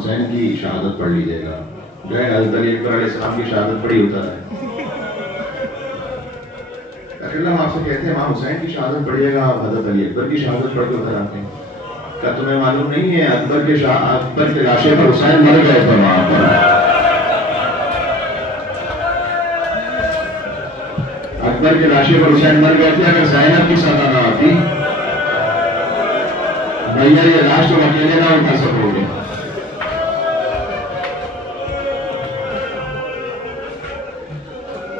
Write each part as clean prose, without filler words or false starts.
حسین کی شہادت پڑھ لیجیے گا. جو ہے حضرت علی اکبر علیہ السلام کی شہادت پڑھی ہوتا ہے. ہم آپ سے کہتے ہیں امام حسین کی شہادت پڑھیے گا، حضرت علی اکبر کی شہادت پڑھ کے ادھر آتے ہیں. کیا تمہیں معلوم نہیں ہے اکبر کے لاشے پر حسین مر گئے تھے وہاں پر؟ اکبر کے لاشے پر حسین مر گئے تھے. اگر زینب کی صدا نہ آتی بھیا یہ لاش تو اکیلے نہ اٹھا سکو گے.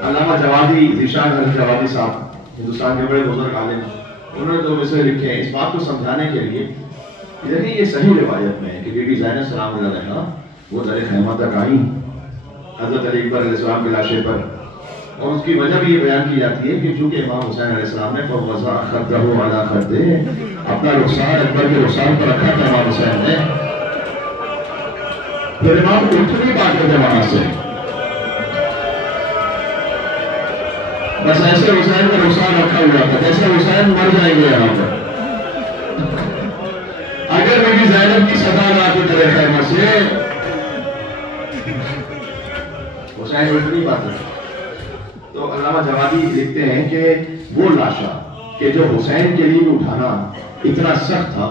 علامہ جوادی ذیشان جوادی صاحب ہندوستان کے بڑے بزرگ عالم، انہوں نے 2 مصرے لکھے ہیں اس بات کو سمجھانے کے لیے. دیکھیں یہ صحیح روایت میں ہے کہ بی بی زینب سلام اللہ علیہا وہ در خیمہ تک آئیں حضرت علی اکبر علیہ السلام کے لاشے پر، اور اس کی وجہ بھی یہ بیان کی جاتی ہے کہ چونکہ امام حسین علیہ السلام نے فَوَّضَعَ خَدَّهُ عَلَى خَدِّهِ اپنا رخسار اکبر کے رخسار پر رکھا تھا امام حسین نے. پھر امام اٹھ نہیں پاتے تھے وہاں سے، بس ایسے حسین کا رخسار رکھا ہوا تھا جیسے حسین مر جائیں گے یہاں پر. اگر بی بی زینب کی صدا نہ آتی در خیمہ سے حسین اٹھ نہیں پاتے. تو علامہ جوادی لکھتے ہیں کہ وہ لاشا کہ جو حسین کے لیے اٹھانا اتنا سخت تھا،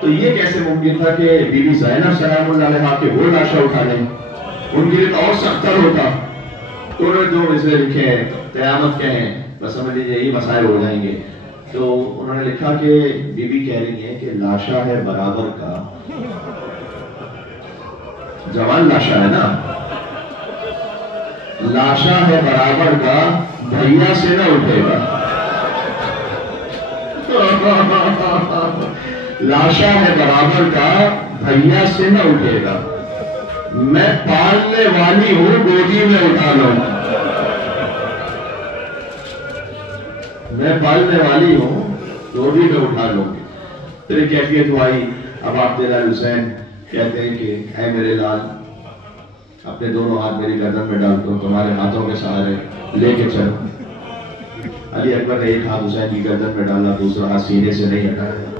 تو یہ کیسے ممکن تھا کہ بی بی زینب سلام اللہ علیہا کے وہ لاشا اٹھا لیں؟ ان کے لیے تو اور سخت تر ہوتا. تو انہوں نے 2 مصرے لکھے ہیں قیامت کے ہیں، بس سمجھ لیجیے یہی مسائل ہو جائیں گے. تو انہوں نے لکھا کہ بی بی کہہ رہی ہیں کہ لاشا ہے برابر کا، جوان لاشا ہے نا، لاشا ہے برابر کا بھیا سے نہ اٹھے گا. لاشا ہے برابر کا بھیا سے نہ اٹھے گا، میں پالنے والی ہوں گودی میں اٹھا لوں. میں پالنے والی ہوں گودی میں اٹھا لوں گی. پھر کیفیت آئی. اب آپ دلال حسین کہتے ہیں کہ اے میرے لال اپنے دونوں ہاتھ میری گردن میں ڈال دو، تمہارے ہاتھوں کے سہارے لے کے چلو. علی اکبر نے ایک ہاتھ حسین کی گردن میں ڈالا، دوسرا ہاتھ سینے سے نہیں ہٹایا.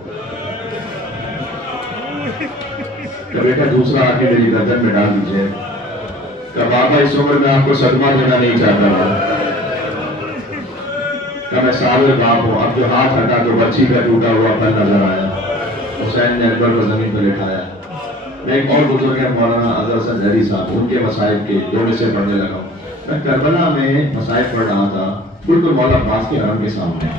کہ بیٹا دوسرا ہاتھ میری گردن میں ڈال دیجئے. کہ بابا اس عمر میں آپ کو صدمہ دینا نہیں چاہتا تھا، کہ میں صابر باپ ہوں. اب جو ہاتھ ہٹا تو بچی کا ٹوٹا ہوا پھل نظر آیا. حسین نے اکبر کو زمین پر لٹھایا. میں ایک اور بزرگ ہے مولانا اظہر حسن ظہری صاحب، ان کے مصائب کے 2 میں سے پڑھنے لگا ہوں. میں کربلا میں مصائب پڑھ رہا تھا بالکل مولا عباس کے حرم کے سامنے.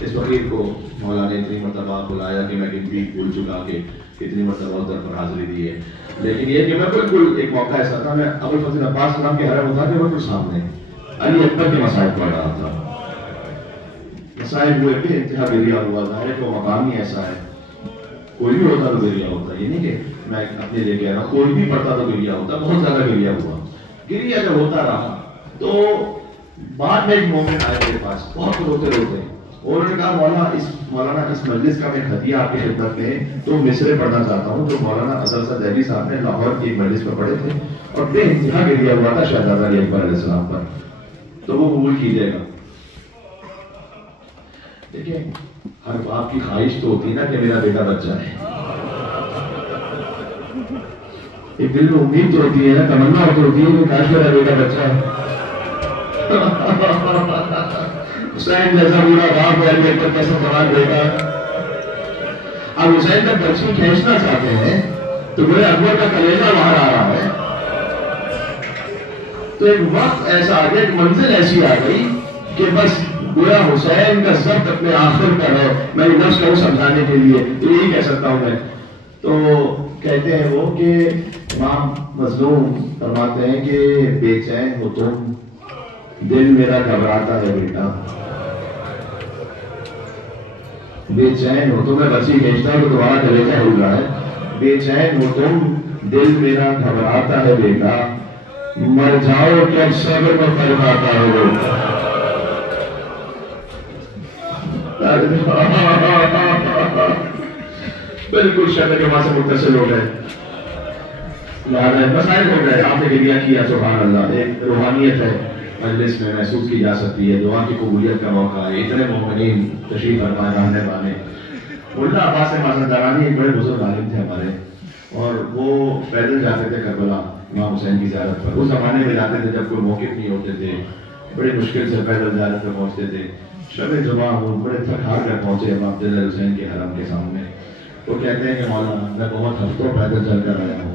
اس فقیر کو مولا نے اتنی مرتبہ بلایا کہ میں گنتی بھول چکا کہ کتنی مرتبہ ادھر پر حاضری دی ہے. لیکن یہ کہ میں بالکل ایک موقع ایسا تھا، میں ابوالفضل عباس نام کے حرم ہوتا کہ بالکل سامنے علی اکبر کے مصائب پڑھ رہا تھا. مصائب ہوئے بے انتہا گریا ہوا. ظاہر تو مقام ہی ایسا ہے، کوئی بھی ہوتا تو گریا ہوتا. یہ نہیں کہ میں اپنے لے کے آ رہا، کوئی بھی پڑھتا تو گریا ہوتا. بہت زیادہ گریا ہوا. گریا جب ہوتا رہا تو بعد میں ایک مومن آئے میرے پاس بہت روتے روتے، اور انہوں نے کہا مولانا اس مجلس کا میں خطیہ آپ کی خدمت میں 2 مصرے پڑھنا چاہتا ہوں جو مولانا اظہر حسن ظہری صاحب نے لاہور کی ایک مجلس پر پڑھے تھے، اور بے انتہا گریا ہوا تھا شہزادہ علی اکبر علیہ السلام پر. تو وہ قبول کیجیے گا. دیکھیں ہر باپ کی خواہش تو ہوتی ہے نا کہ میرا بیٹا بچہ ہے. ایک دل میں امید تو ہوتی ہے نا، تمنا تو ہوتی ہے کہ کاش میرا بیٹا بچہ ہے. حسین جیسا پورا باپ ہے، کیسا جوان بیٹا. اب حسین کا بچی کھینچنا چاہتے ہیں تو میرے اکبر کا کلیجہ باہر آ رہا ہے. تو ایک وقت ایسا آ گیا، ایک منزل ایسی آ گئی کہ بس گویا حسین کا ضبط اپنے آخر پر ہے. میں یہ نفس کو سمجھانے کے لیے تو یہی کہہ سکتا ہوں میں. تو کہتے ہیں وہ کہ امام مظلوم فرماتے ہیں کہ بے چین ہو تم، دل میرا گھبراتا ہے بیٹا. بے چین ہو تو میں بچی کھینچتا ہوں تو تمہارا کلیجہ ہل رہا ہے. بے چین ہو تم، دل میرا گھبراتا ہے بیٹا، مر جاؤ کیا صبر میں فرماتا ہے بیٹا. بالکل شہر کے وہاں سے متصل ہو گئے، مسائل ہو گئے. آپ نے گریا کیا، سبحان اللہ. ایک روحانیت ہے مجلس میں محسوس کی جا سکتی ہے. دعا کی قبولیت کا موقع ہے. اتنے مومنین تشریف فرمائے رہنے والے. ملا عباس مازندرانی ایک بڑے بزرگ عالم تھے ہمارے. اور وہ پیدل جاتے تھے کربلا امام حسین کی زیارت پر. اس زمانے میں جاتے تھے جب کوئی موقف نہیں ہوتے تھے, بڑی مشکل سے پیدل زیارت پر پہنچتے تھے. شب جمعہ ہو بڑے تھک ہار کر پہنچے امام عبداللہ حسین کے حرم کے سامنے. وہ کہتے ہیں کہ مولانا میں بہت ہفتوں پیدل چل کر آیا ہوں.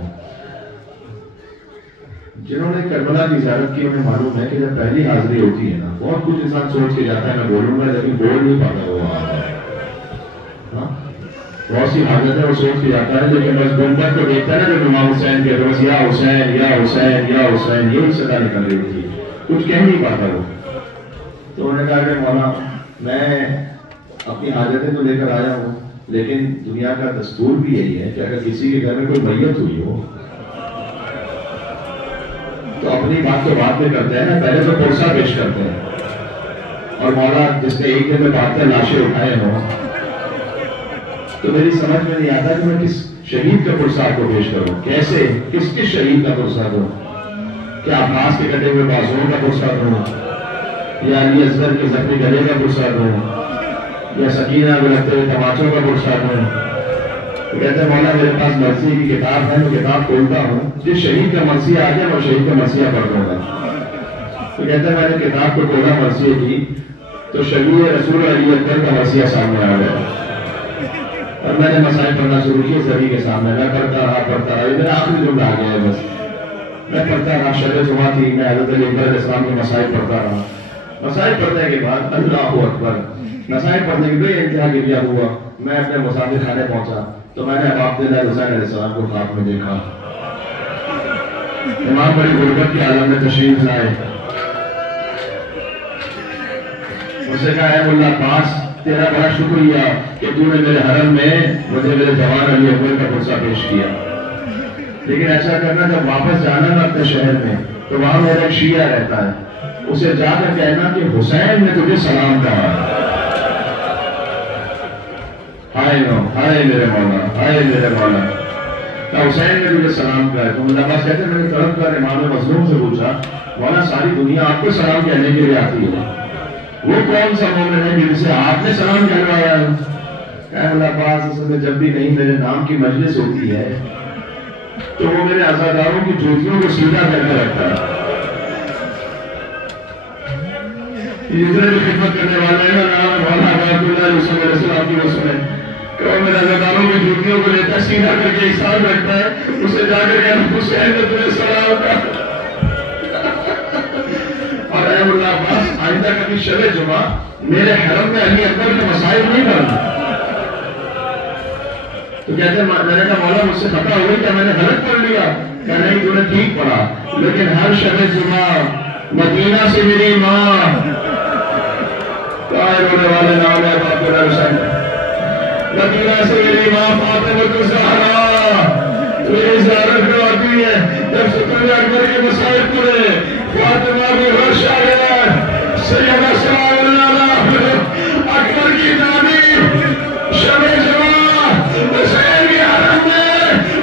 جنہوں نے کربلا کی زیارت کی انہیں معلوم ہے کہ جب پہلی حاضری ہوتی ہے نا, بہت کچھ انسان سوچ کے جاتا ہے میں بولوں گا, لیکن بول نہیں پاتا وہ. بہت سی حاجت ہے وہ سوچ کے جاتا ہے, لیکن بس گنبد کو دیکھتا ہے نا جب امام حسین کے بس یا حسین یا حسین یا حسین یہی صدا نکل رہی تھی, کچھ کہہ نہیں پاتا وہ. تو انہوں نے کہا کہ مولانا میں اپنی حاجتیں تو لے کر آیا ہوں, لیکن دنیا کا دستور بھی یہی ہے کہ اگر کسی کے گھر میں کوئی میت ہوئی ہو تو اپنی بات تو بعد میں کرتے ہیں نا, پہلے تو پرسہ پیش کرتے ہیں. اور مولا جس نے ایک دن میں باتیں لاشیں اٹھائے ہوں تو میری سمجھ میں نہیں آتا کہ میں کس شہید کا پرسہ آپ کو پیش کروں, کیسے کس شہید کا پرسہ دوں. کیا عباس کے کٹے ہوئے بازوؤں کا پرسہ دوں, یا علی اصغر کے زخمی گلے کا پرسہ دوں, یا سکینہ میں لگتے ہوئے تماچوں کا پرسہ دوں. تو کہتے ہیں مولا میرے پاس مرثیے کی کتاب ہے, میں کتاب کھولتا ہوں, جس شہید کا مرثیہ آ جائے میں شہید کا مرثیہ پڑھ دوں گا. تو کہتے ہیں میں نے کتاب کو کھولا مرثیے کی تو شبیہ رسول علی اکبر کا مرثیہ سامنے آ گیا, اور میں نے مسائل پڑھنا شروع کیے سبھی کے سامنے. میں پڑھتا رہا, یہ میرا آخری جملہ آ گیا ہے بس. میں پڑھتا رہا, شب جمعہ تھی, میں حضرت علی اکبر علیہ السلام کے مسائل پڑھتا رہا. مسائل پڑھنے کے بعد اللہ اکبر, مسائل پڑھنے کے بے انتہا گریا ہوا. میں اپنے مسافر خانے پہنچا تو میں نے امام عبداللہ حسین علیہ السلام کو خواب میں دیکھا. امام بڑی غربت کے عالم میں تشریف لائے. مجھ سے کہا ہے مولا عباس تیرا بڑا شکریہ کہ تو نے میرے حرم میں مجھے میرے جوان علی اکبر کا پرسہ پیش کیا, لیکن ایسا کرنا جب واپس جانا نا اپنے شہر میں تو وہاں میرا ایک شیعہ رہتا ہے, اسے جا کر کہنا کہ حسین نے تجھے سلام کہا. ہائے نو, ہائے میرے مولا, ہائے میرے مولا, حسین نے تجھے سلام کہا ہے. تو مولا عباس کہتے ہیں میں نے طلب کر امام مظلوم سے پوچھا مولا ساری دنیا آپ کو سلام کہنے کے لیے آتی ہے, وہ کون سا مومن ہے جن سے آپ نے سلام کہلوایا ہے؟ کہ مولا عباس اصل میں جب بھی نہیں میرے نام کی مجلس ہوتی ہے تو وہ میرے عزاداروں کی جوتیوں کو سیدھا کر کے رکھتا ہے. اتنے بھی خدمت کرنے والے ہیں نا مولا عبداللہ علیہ السلام کی وصف ہے کہ وہ میرے عزاداروں کی جوتیوں کو لیتا ہے, سیدھا کر کے احسان رکھتا ہے, اسے جا کر کہنا حسین نے تجھے سلام کہا. اور اے مولا عباس آئندہ کبھی شب جمعہ میرے حرم میں علی اکبر کے مسائل نہیں کرنا. تو کہتے ہیں میں نے کہا مولا مجھ سے خطا ہوئی کہ میں نے غلط پڑھ لیا. کہ نہیں تو نے ٹھیک پڑھا, لیکن ہر شب جمعہ مدینہ سے میری ماں قائل ہونے والے نام ہے عبداللہ حسین, مدینہ سے میری ماں فاطمہ الزہرا میری زیارت میں آتی ہے. جب ستر اکبر کے مسائل پڑھے فاطمہ بھی ہوش آ گیا, سیدہ سلام اللہ اکبر کی تعمیر شب جمعہ حسین کے حرم میں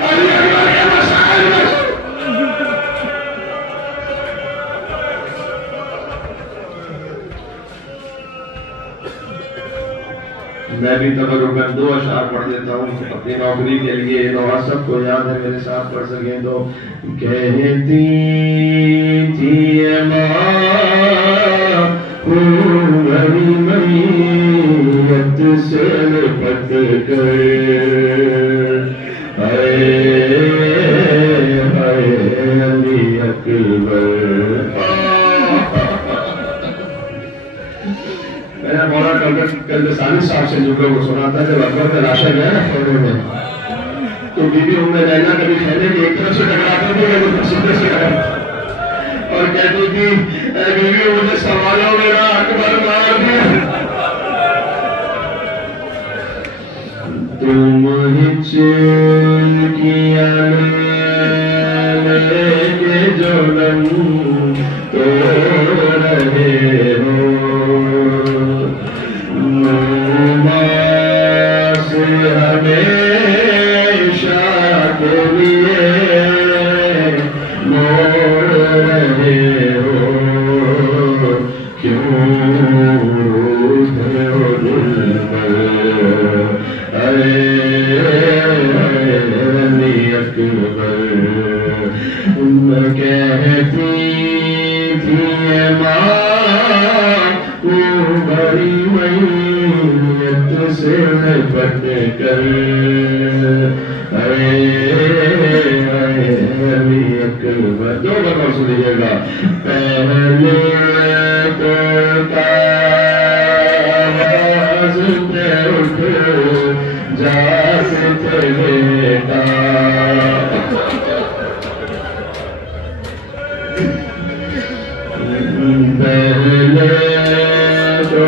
علی اکبر کے مسائل میں. میں بھی تبرکاً 2 اشعار پڑھ لیتا ہوں اپنی نوکری کے لیے, نواز سب کو یاد ہے میرے ساتھ پڑھ سکیں تو. کہتی تھی ماں بڑی میت سے لپٹ کر, اے علی اکبر. میں نے مولانا کلبسانی صاحب سے جملے کو سنا تھا جب اکبر کا لاشا گیا نا خیمے میں تو بی بی ام لیلا کبھی خیمے کی ایک طرف سے ٹکراتے تھے یا دوسرے سے ٹکراتے اور کہتی تھی اے بی بی مجھے سنبھالو میرا اکبر مار دیا. تم ہی چین کیا لے کے جو لم تو رہے ہو, کہتی تھی ماں تو بڑی میت سے لپٹ کر علی اکبر دو بار سنیے گا پہلے تو آواز پہ اٹھ جاتے تھے بیٹا پہلے تو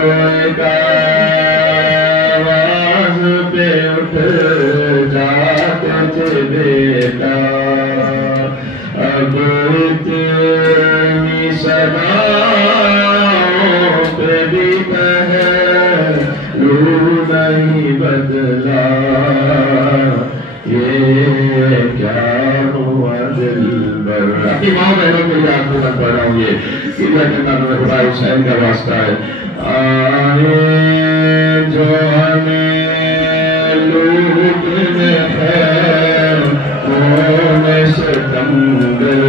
آواز پہ اٹھ جاتے تھے بیٹا اب اتنی صداؤں پہ بھی پہلو نہیں بدلا یہ کیا ہوا دلبر اپنی ماں بہنوں کو یاد میں پڑھ رہا ہوں یہ ادھر کے نام میں خدا حسین کا واسطہ ہے آئے جو ہمیں لوٹنے خیر میں ستمگر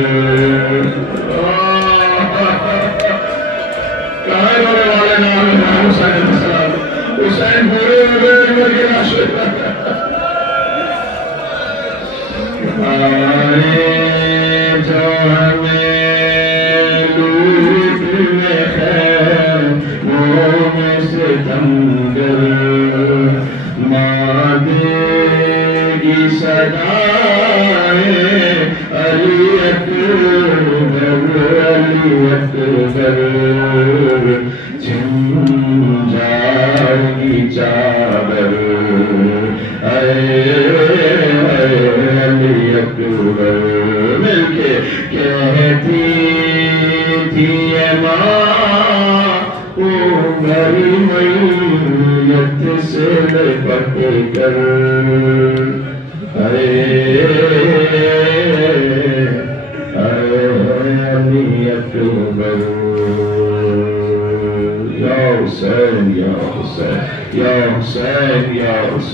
کہاں ہونے والے نام ہے حسین علیہ السلام حسین پورے عمر کے ناشر آئے جو ہمیں لوٹنے خیر میں ستمگر ماں دے گی صدائیں علی اکبر چھن جائے گی چادر علی اکبر مل کے کہتی تھی ماں او میری میت سے لپٹ کر علی اکبر یا حسین یا حسین یا حسین یا حسین